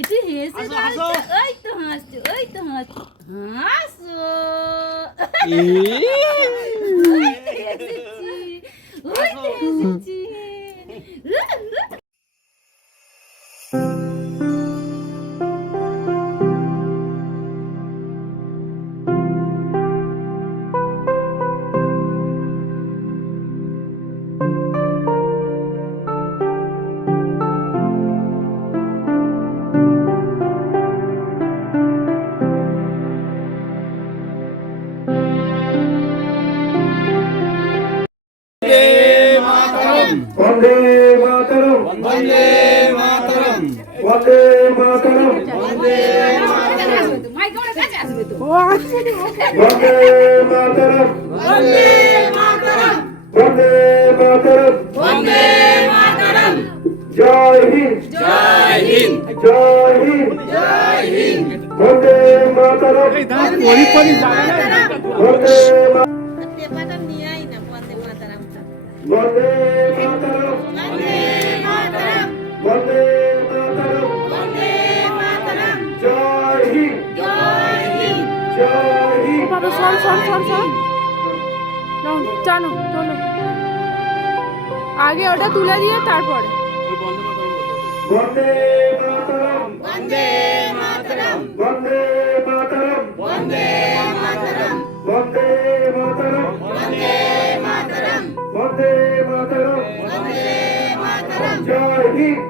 একটু হেসে দাও। ওই তো হাসছো, ওই তো হাসছো, হাসো। ওই তো হেসেছি, ওই তো হেসেছি। वंदे मातरम वंदे मातरम वंदे मातरम वंदे मातरम वंदे मातरम वंदे मातरम वंदे मातरम वंदे मातरम जय हिंद जय हिंद जय हिंद जय हिंद वंदे मातरम वंदे मातरम वंदे वंदे मातरम वंदे मातरम वंदे मातरम वंदे मातरम जय हिंद जय हिंद जय हिंद বাবা সর সর সর সর জানো চলো আগে ওটা তুলে দিয়ে তারপরে वंदे मातरम वंदे मातरम वंदे मातरम वंदे मातरम वंदे मातरम वंदे मातरम वंदे मातरम वंदे मातरम जय हिंद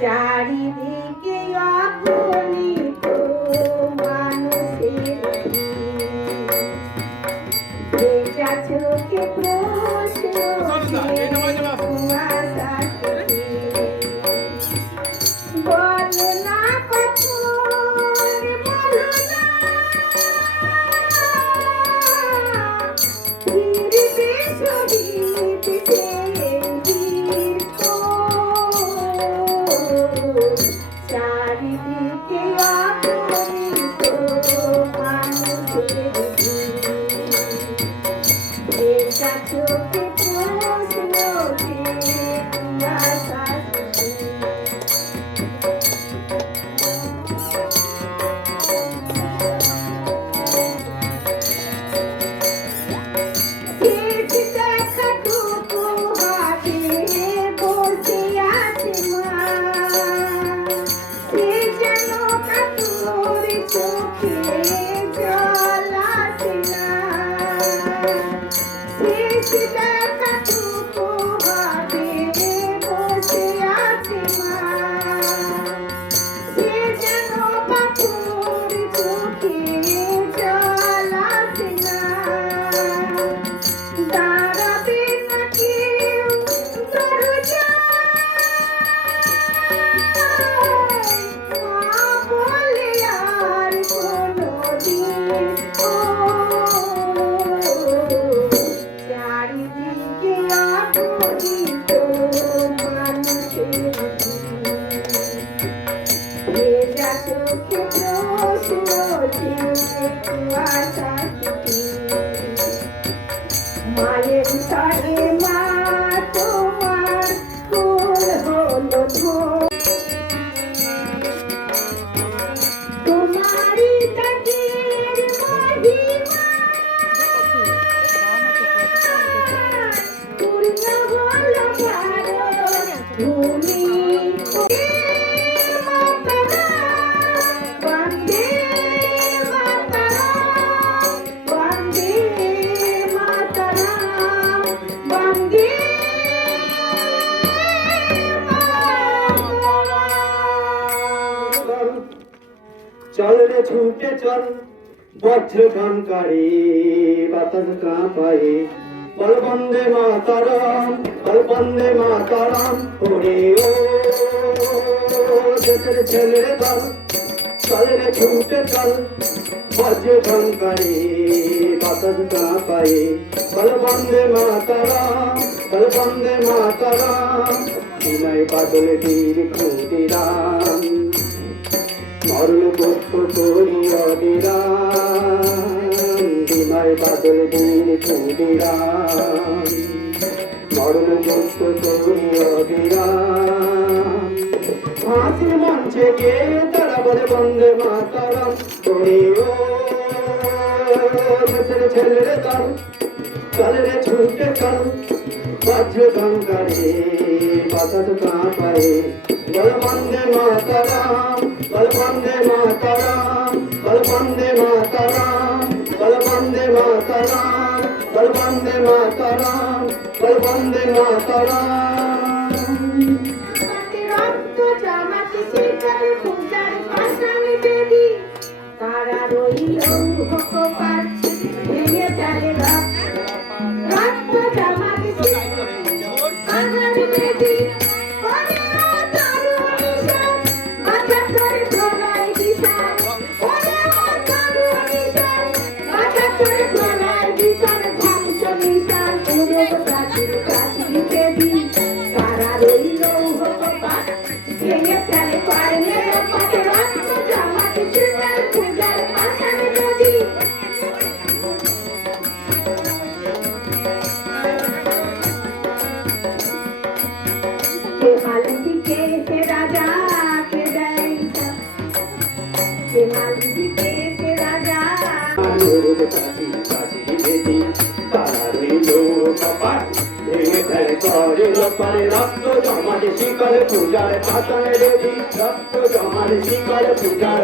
চারিদিকে অগণিত মানুষের ভেজা চোখে প্রশ্ন বলো না কখন বলো চোখে জল আসে না শেষ দেখা টুকু ভাবে বসে আছে মা সে যেন বাপুর চোখে জল আসে না দাঁড়াবে না কেউ দরজায় মা বলে আর কোনোদিন ও চারিদিকে অপরিচিত মানুষের ভেজা চোখে প্রশ্ন ঝেড়ে কুয়াশা ছুটি মায়ের তরে মা তোমার ফুল হলো তোমারি ডাকের মহিমা পূর্ণ হলো ভারত ভূমি বন্দে মাতরম বন্দে মাতরম বন্দে চল রে ছুটে চল বজ্র গানকারী বাতাস কাঁপায়ে বল বন্দে মাতরম বল বন্দে মাতরম ওরে ও দেশের ছেলের দল চল রে ছুটে চল বজ্র গানকারী বাতাস কাঁপায়ে বল বন্দে মাতরম বল বন্দে মাতরম বিনয় বাদল বীর খুদিরাম মরণ পুষ্প করিয়া দিরাম বিময় বাদল দিন খুদিরাম মরণ পুষ্প করিয়া দিরাম ফাঁসির মঞ্চে গিয়ে তারা বলে বন্দে মাতরম করে ও দেশের ছেলের দল চল রে ছুটে চল বজ্র গানকারী বাতাস কাঁপায়ে বল বন্দে মাতরম বল বন্দে মাতরম বল বন্দে মাতরম বল বন্দে মাতরম বল বন্দে মাতরম বল বন্দে মাতরম রক্ত জমাতে শীতল পূজার পাশানি বেদি তারা রইল কপাট ভেঙে ফেলে রক্ত জমাতে শীতল পাশানি বেদি ওরে ও তরুণ ঈশান মাথা করে প্রলয় দিশান ওরে ও তরুণ ঈশান মাথা করে প্রলয় দিশান ধ্বংস নিশান পুরো প্রাচীর প্রাচীর বেদি তারা রইল কপাট ভেঙে ফেলে পারলে পাতে রক্ত জমাতে শীতল পূজার পাশানি বেদি के मालती के से राजा के देय के मालती के से राजा লোক কাছি কাছি বেদি তারা রইল কপাট ভেঙে ফেলে করে লোপারে রক্ত জমালে শিকারে পূজার পাতায় রেডি রক্ত জমালে শিকারে পূজার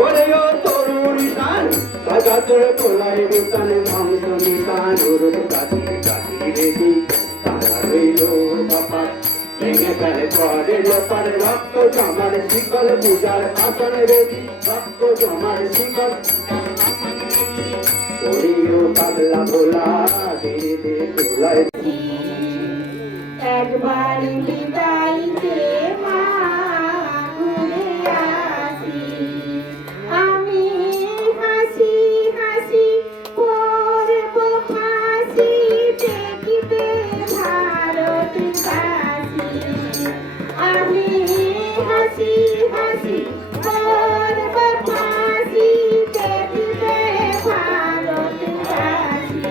ওরে ও তরুণ ঈশান বাজা তোর কোলাই রুতান ধ্বংস নিশান লোক কাছি কাছি বেদি তারা রইল কপাট ভেঙে ফেলে করে লোপারে রক্ত জমালে শিকারে পূজার পাতায় রেডি রক্ত জমালে শিকার ওরিও পাগলা ভোলা ধীরে ধীরে তোলায় একবার বিদাইতে মা ঘুরে আসি আমি হাসি হাসি করব ফাঁসি দেখিতে ভারত কাশি আমি হাসি হাসি করব ফাঁসি দেখিতে ভারত কাশি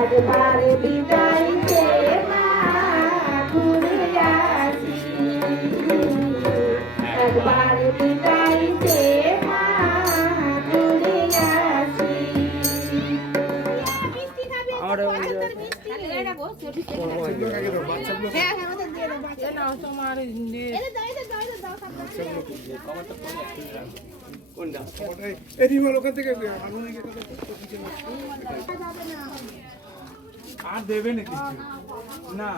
একবার বিদাইতে মা ঘুরে আসি একবার বিদাইতে মা ঘুরে আসি তোমার কোনটা এই রিমোট ওখান থেকে আগুন নিয়ে আর দেবে না কিছু না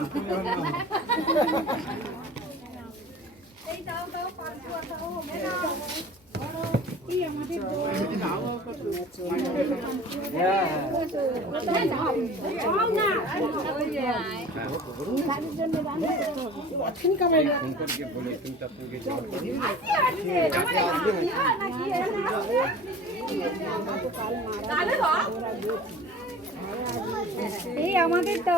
তুমি এখন নাও। এই আমাদের তো